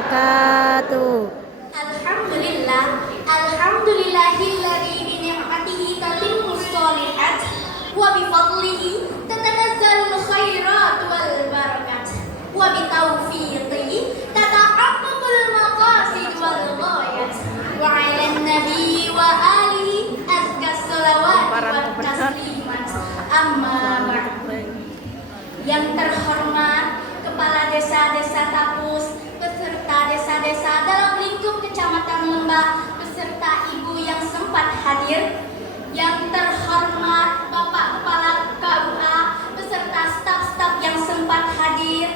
wabarakatuh. Alhamdulillah, alhamdulillahilladzi bi ni'matihi tatimmus shalihat wa bi fadlihi tatanazzalul khairat wal barakat wa bi taufiqihi tatahaqqaqul maqasid wal ghayat wa 'alan nabiyyi wa alihi azkas shalawat wa taslimat. Amma ba'd. Yang terhormat Kepala Desa-Desa Tapus beserta desa-desa dalam lingkup Kecamatan Lembah beserta ibu yang sempat hadir, yang terhormat Bapak Kepala KUA beserta staf-staf yang sempat hadir,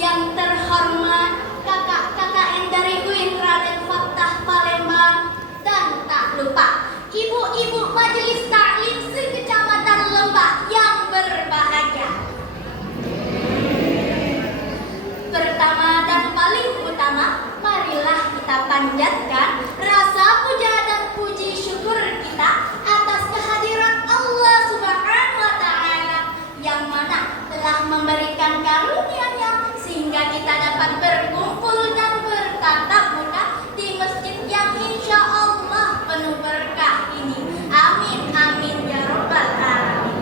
yang terhormat kakak-kakak yang dari UIN Raden Fathah Palembang, dan tak lupa ibu-ibu Majelis Taklim se-Kecamatan Lembah yang berbahagia. Pertama dan paling utama, marilah kita panjatkan rasa puja dan puji syukur kita atas kehadiran Allah Subhanahu wa Ta'ala yang mana telah memberikan karunia-Nya sehingga kita dapat berkumpul dan bertatap muka di masjid yang insya Allah penuh berkah ini. Amin amin ya rabbal alamin.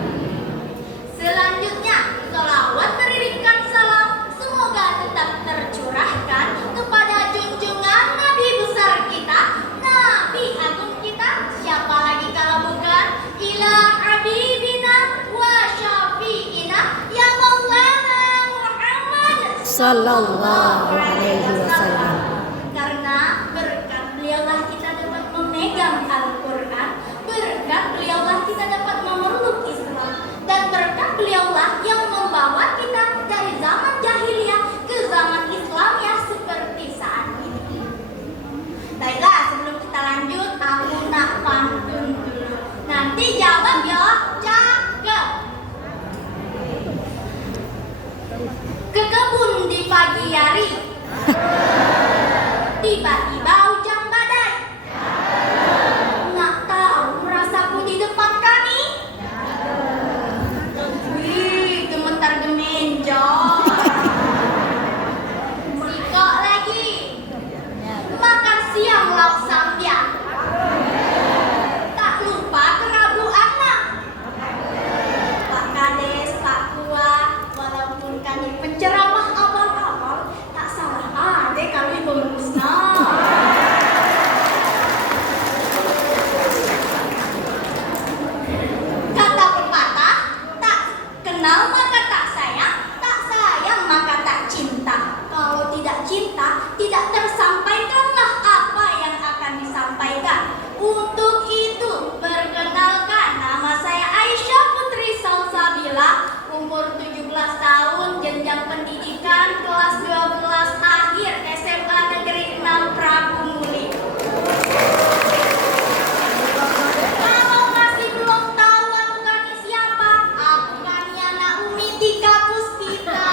Selanjutnya, sholawat beriringkan salam semoga tetap tercurahkan kepada junjungan Nabi besar kita, Nabi agung kita, siapa lagi kalau bukan ila habibina wa syafi'ina ya maulana Muhammad Sallallahu alaihi wasallam. Karena berkat beliaulah kita dapat memegang Al-Quran, berkat beliaulah kita dapat memeluk Islam, dan berkat beliaulah yang membawa kita dari zaman jahiliyah ke zaman Islam yang seperti saat ini. Baiklah, sebelum kita lanjut, aku nak pantun dulu. Nanti jawab ya, cakep. Ke kebun di pagi hari, tiba-tiba hujan badai. Nak tahu rasaku di depan kami? Wih, gemetar gemenjot. Sikok lagi. Makan siang lauk sambian. Tak lupa kerabu anak. Pak Kades, Pak Kua, walaupun kami penceramah awal-awal, tak salah ada kami pemusnah. Kata pepatah, tak kenal maka tak sayang maka tak cinta. Kalau tidak cinta, tidak tersampaikanlah apa yang akan disampaikan. Untuk itu, perkenalkan, nama saya Aisyah Putri Salsabila, umur 17 tahun, jenjang pendidikan kelas 12 akhir SMA Negeri 6 Prabu Muli. Kalau masih belum tahu aku kani siapa, aku kani anak Umi Tika Puspita.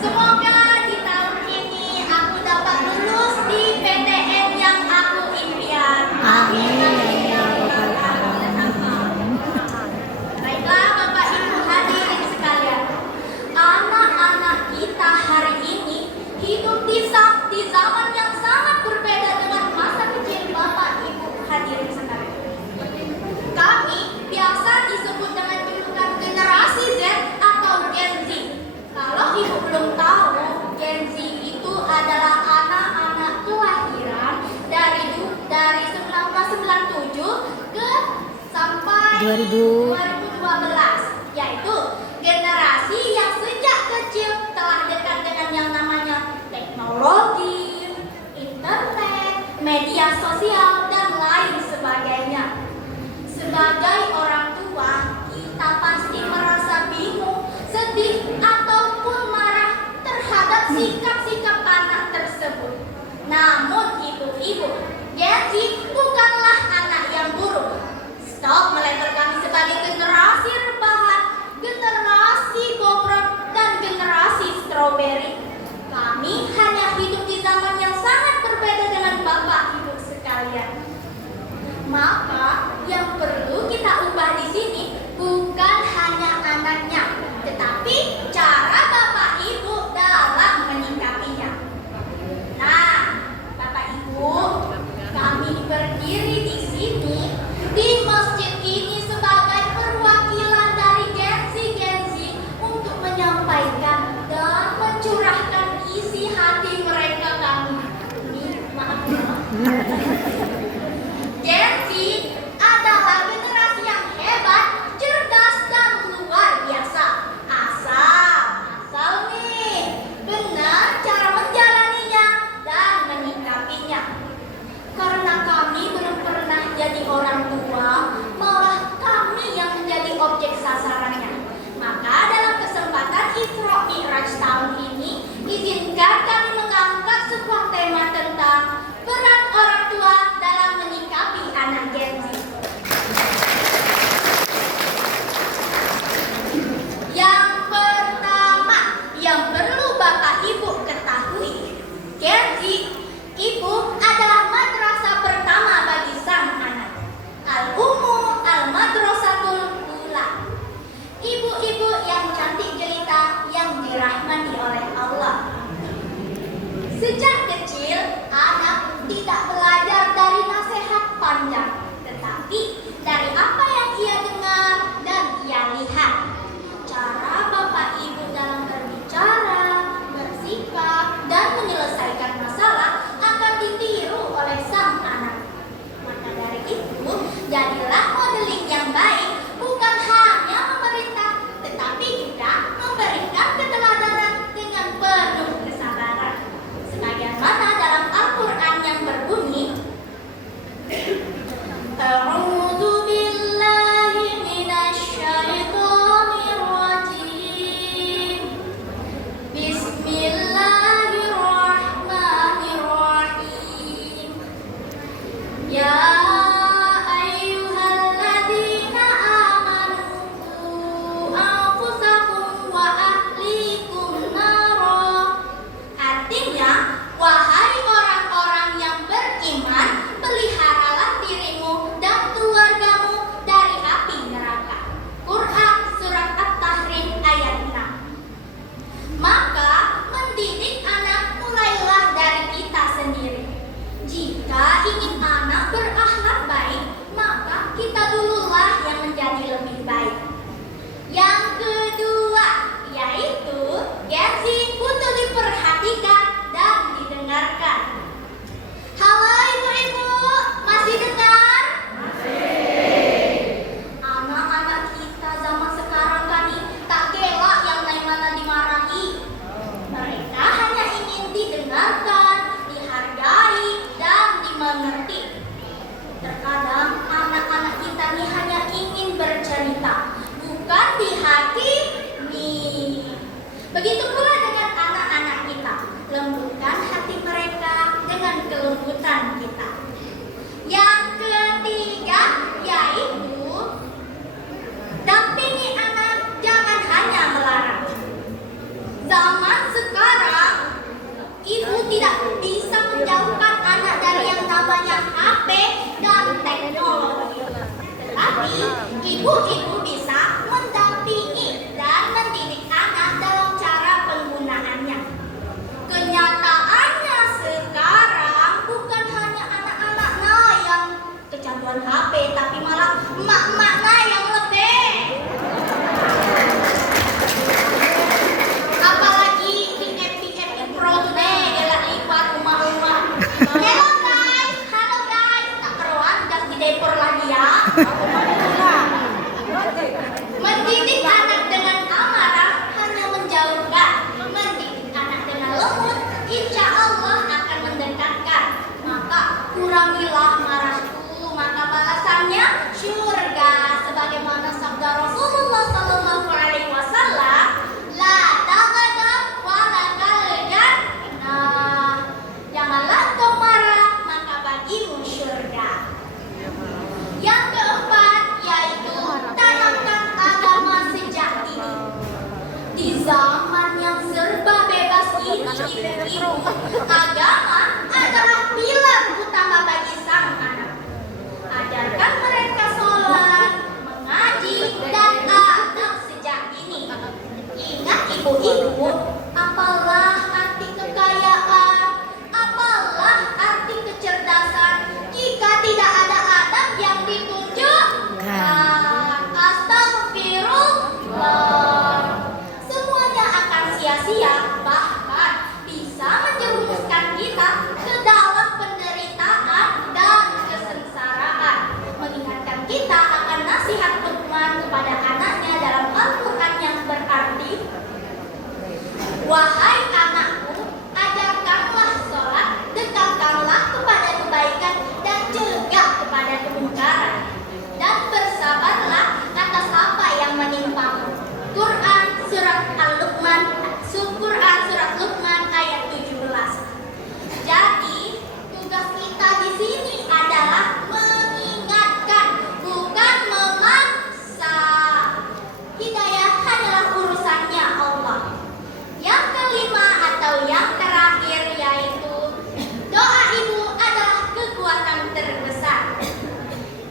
Semoga di tahun ini aku dapat lulus di PTN yang aku impian. Amin. Baiklah Bapak Ibu hadirin sekalian, anak-anak kita hari ini hidup di zaman yang sangat berbeda dengan masa kecil Bapak Ibu hadirin sekalian. Kami biasa disebut dengan julukan generasi Z atau Gen Z. Kalau Ibu belum tahu, Gen Z itu adalah anak-anak kelahiran dari 1997 ke sampai 2000. 2012, yaitu generasi yang sejak kecil telah dekat dengan yang namanya teknologi, internet, media sosial, dan lain sebagainya. Sebagai orang tua, kita pasti merasa bingung, sedih, ataupun marah terhadap sikap-sikap anak tersebut. Namun ibu-ibu, Gen Z bukanlah anak yang buruk. Stop melabel kami sebagai generasi rebahan, generasi bobrok, dan generasi strawberry. Kami hanya hidup di zaman yang sangat berbeda dengan Bapak Ibu sekalian. Maka yang perlu kita ubah di sini bukan hanya anaknya, tetapi cara Bapak Ibu Begitu pula dengan anak-anak kita, lembutkan hati mereka dengan kelembutan kita. Yang ketiga yaitu dampingi anak, jangan hanya melarang. Zaman sekarang ibu tidak bisa menjauhkan anak dari yang namanya HP dan teknologi. Tetapi ibu-ibu bisa mendampingi dan mendidik anak dalam cara penggunaannya. Kenyataannya sekarang bukan hanya anak-anaknya yang kecanduan HP, tapi malah emak-emaknya yang lebih. Apalagi di FB Pro today, gelak lipat rumah-rumah. Halo guys, tak keruan gas di dapur lagi ya. Mendidik anak dengan amarah hanya menjauhkan, mendidik anak dengan lembut, insya Allah akan mendekatkan. Maka kurangilah marahku, maka balasannya syurga, sebagaimana sabda Rasulullah Sallallahu Alaihi Wasallam, la taghadab wa la taljan. Nah, janganlah kau marah, maka bagimu syurga. Yang keempat yaitu tanamkan agama sejak dini. Di zaman yang serba bebas ini, ibu-ibu, agama adalah pilar utama bagi sang anak. Ajarkan mereka sholat, mengaji, dan adab sejak dini. Ingat ibu-ibu, apalah arti kekayaan, apalah arti kecerdasan jika tidak ada adab yang ditunjukkan. Astagfirullah. Semuanya akan sia-sia, bahkan bisa menjerumuskan kita ke dalam penderitaan dan kesengsaraan. Mengingatkan kita akan nasihat Luqman kepada anaknya dalam Al-Quran yang berarti, wahai anakku, ajarkanlah sholat, dekatkanlah kepada kebaikan dan cegah kepada kemungkaran, dan bersabarlah atas apa yang menimpamu. Quran surat Al-Luqman, Quran surat Luqman ayat 17. Jadi tugas kita di sini adalah mengingatkan, bukan memaksa. Hidayah hanyalah urusannya Allah. Yang kelima atau yang terakhir yaitu doa ibu adalah kekuatan terbesar.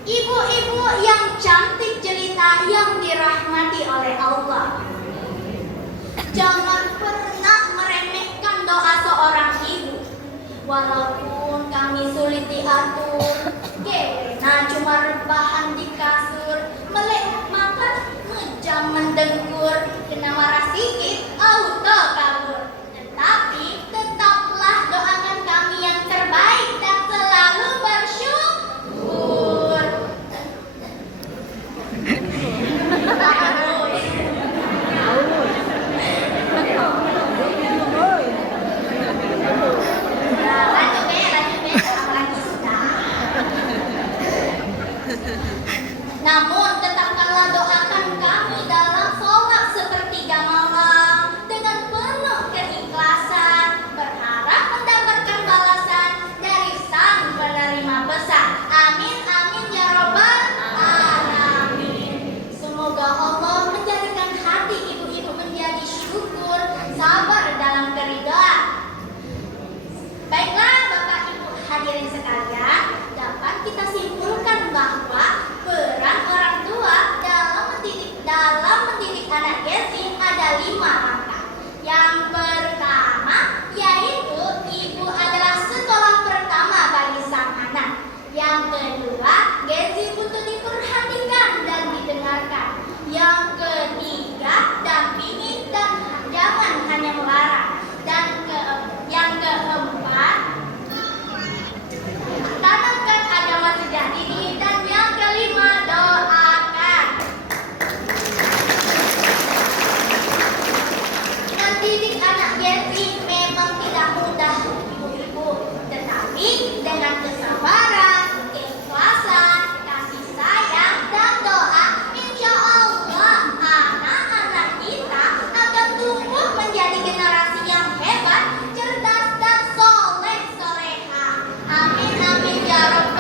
Ibu-ibu yang cantik jelita yang dirahmati oleh Allah, jangan pernah meremehkan doa seorang ibu. Walaupun kami sulit diatur, kena cuma rebahan di kasur, melek makan ngejam mendengkur, kena marah sikit auto kabur. Tetapi tetaplah doakan kami yang terbaik dan selalu bersyukur. Namun tetapkanlah doakan kami dalam sholat sepertiga malam dengan penuh keikhlasan, berharap mendapatkan balasan dari sang penerima pesan. Amin amin ya robbal alamin. Semoga Allah menjadikan hati ibu-ibu menjadi syukur, sabar dalam keridhaan. Baiklah Bapak Ibu hadirin sekalian, dapat kita simpulkan bahwa peran orang tua dalam mendidik anak Gezi ada 5 langkah. Yang pertama yaitu ibu adalah sekolah pertama bagi sang anak. Yang kedua, Gezi butuh diperhatikan dan didengarkan. Yang ketiga, dampingi dan jangan hanya melarang. Dan yang keempat, tanamkan agama sejak dini. Dan yang kelima, doakan. Mendidik anak Gezi memang tidak mudah ibu-ibu, tetapi dengan kesabaran, keikhlasan, kasih sayang, dan doa, insya Allah anak-anak kita akan tumbuh menjadi ya Rabb